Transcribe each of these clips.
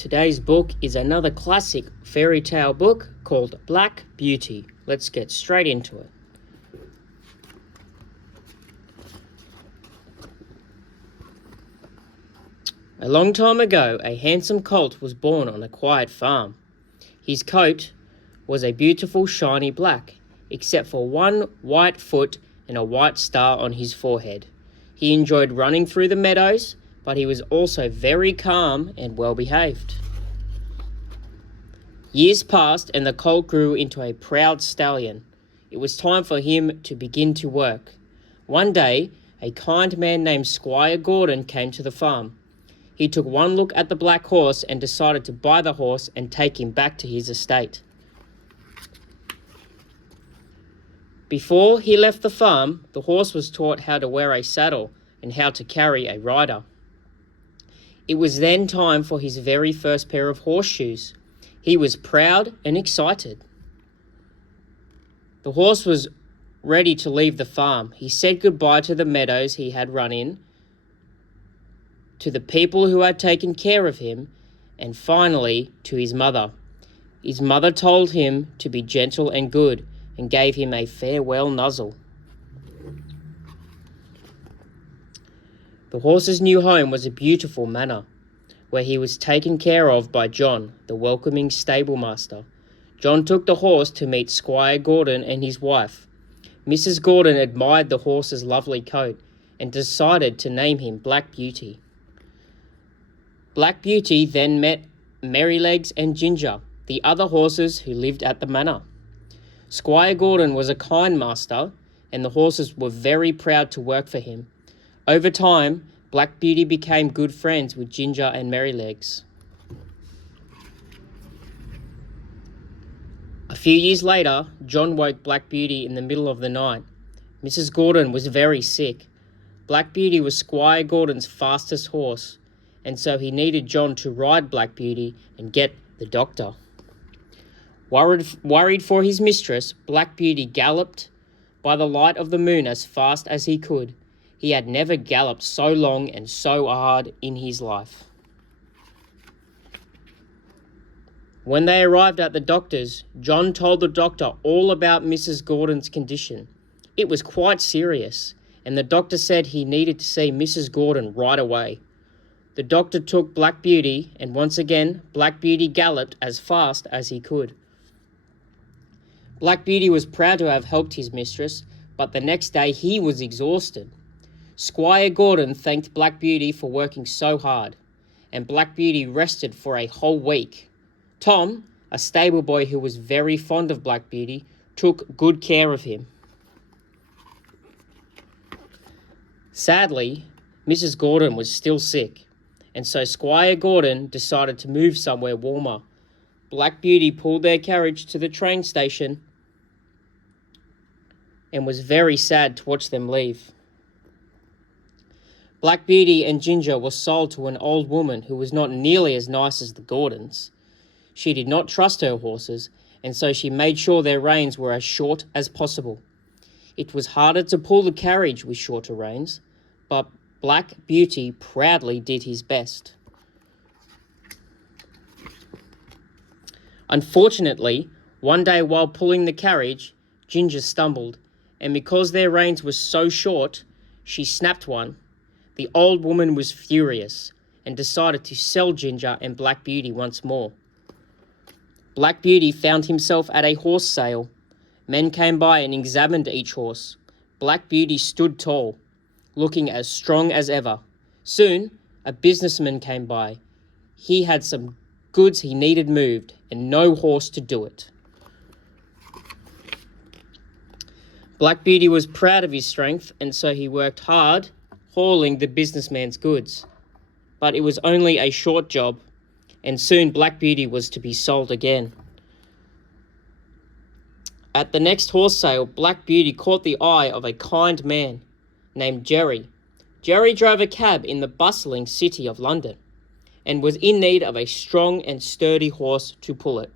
Today's book is another classic fairy tale book called Black Beauty. Let's get straight into it. A long time ago, a handsome colt was born on a quiet farm. His coat was a beautiful shiny black, except for one white foot and a white star on his forehead. He enjoyed running through the meadows, but he was also very calm and well-behaved. Years passed and the colt grew into a proud stallion. It was time for him to begin to work. One day, a kind man named Squire Gordon came to the farm. He took one look at the black horse and decided to buy the horse and take him back to his estate. Before he left the farm, the horse was taught how to wear a saddle and how to carry a rider. It was then time for his very first pair of horseshoes. He was proud and excited. The horse was ready to leave the farm. He said goodbye to the meadows he had run in, to the people who had taken care of him, and finally to his mother. His mother told him to be gentle and good and gave him a farewell nuzzle. The horse's new home was a beautiful manor, where he was taken care of by John, the welcoming stable master. John took the horse to meet Squire Gordon and his wife. Mrs. Gordon admired the horse's lovely coat and decided to name him Black Beauty. Black Beauty then met Merrylegs and Ginger, the other horses who lived at the manor. Squire Gordon was a kind master, and the horses were very proud to work for him. Over time, Black Beauty became good friends with Ginger and Merrylegs. A few years later, John woke Black Beauty in the middle of the night. Mrs. Gordon was very sick. Black Beauty was Squire Gordon's fastest horse, and so he needed John to ride Black Beauty and get the doctor. Worried for his mistress, Black Beauty galloped by the light of the moon as fast as he could. He had never galloped so long and so hard in his life. When they arrived at the doctor's, John told the doctor all about Mrs. Gordon's condition. It was quite serious, and the doctor said he needed to see Mrs. Gordon right away. The doctor took Black Beauty, and once again, Black Beauty galloped as fast as he could. Black Beauty was proud to have helped his mistress, but the next day he was exhausted. Squire Gordon thanked Black Beauty for working so hard, and Black Beauty rested for a whole week. Tom, a stable boy who was very fond of Black Beauty, took good care of him. Sadly, Mrs. Gordon was still sick, and so Squire Gordon decided to move somewhere warmer. Black Beauty pulled their carriage to the train station and was very sad to watch them leave. Black Beauty and Ginger were sold to an old woman who was not nearly as nice as the Gordons. She did not trust her horses, and so she made sure their reins were as short as possible. It was harder to pull the carriage with shorter reins, but Black Beauty proudly did his best. Unfortunately, one day while pulling the carriage, Ginger stumbled, and because their reins were so short, she snapped one. The old woman was furious and decided to sell Ginger and Black Beauty once more. Black Beauty found himself at a horse sale. Men came by and examined each horse. Black Beauty stood tall, looking as strong as ever. Soon, a businessman came by. He had some goods he needed moved, and no horse to do it. Black Beauty was proud of his strength, and so he worked hard hauling the businessman's goods. But it was only a short job, and soon Black Beauty was to be sold again. At the next horse sale, Black Beauty caught the eye of a kind man named Jerry. Jerry drove a cab in the bustling city of London and was in need of a strong and sturdy horse to pull it.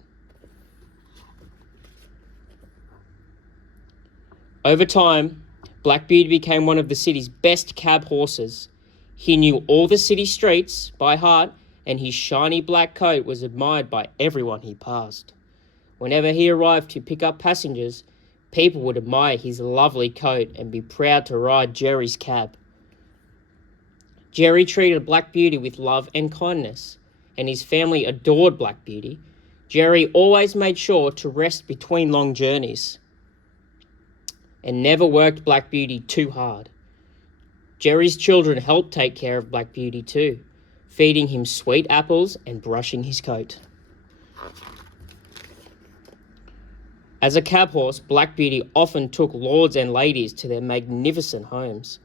Over time, Black Beauty became one of the city's best cab horses. He knew all the city streets by heart and his shiny black coat was admired by everyone he passed. Whenever he arrived to pick up passengers, people would admire his lovely coat and be proud to ride Jerry's cab. Jerry treated Black Beauty with love and kindness, and his family adored Black Beauty. Jerry always made sure to rest between long journeys and never worked Black Beauty too hard. Jerry's children helped take care of Black Beauty too, feeding him sweet apples and brushing his coat. As a cab horse, Black Beauty often took lords and ladies to their magnificent homes.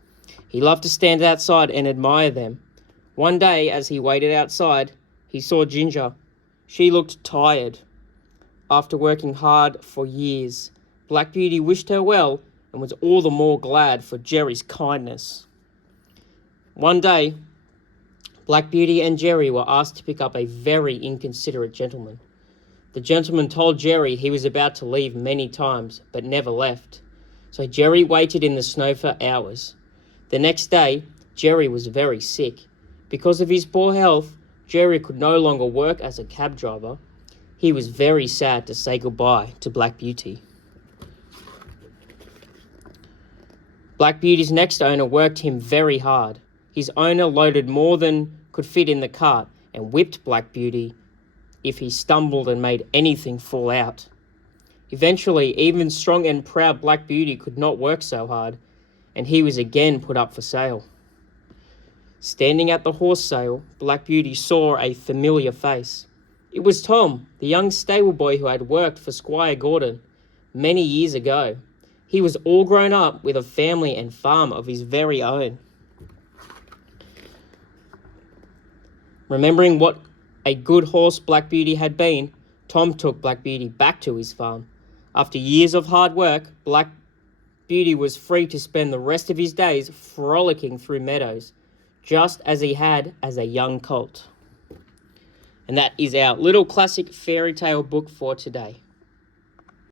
He loved to stand outside and admire them. One day, as he waited outside, he saw Ginger. She looked tired. After working hard for years, Black Beauty wished her well and was all the more glad for Jerry's kindness. One day, Black Beauty and Jerry were asked to pick up a very inconsiderate gentleman. The gentleman told Jerry he was about to leave many times, but never left. So Jerry waited in the snow for hours. The next day, Jerry was very sick. Because of his poor health, Jerry could no longer work as a cab driver. He was very sad to say goodbye to Black Beauty. Black Beauty's next owner worked him very hard. His owner loaded more than could fit in the cart and whipped Black Beauty if he stumbled and made anything fall out. Eventually, even strong and proud Black Beauty could not work so hard, and he was again put up for sale. Standing at the horse sale, Black Beauty saw a familiar face. It was Tom, the young stable boy who had worked for Squire Gordon many years ago. He was all grown up with a family and farm of his very own. Remembering what a good horse Black Beauty had been, Tom took Black Beauty back to his farm. After years of hard work, Black Beauty was free to spend the rest of his days frolicking through meadows, just as he had as a young colt. And that is our little classic fairy tale book for today.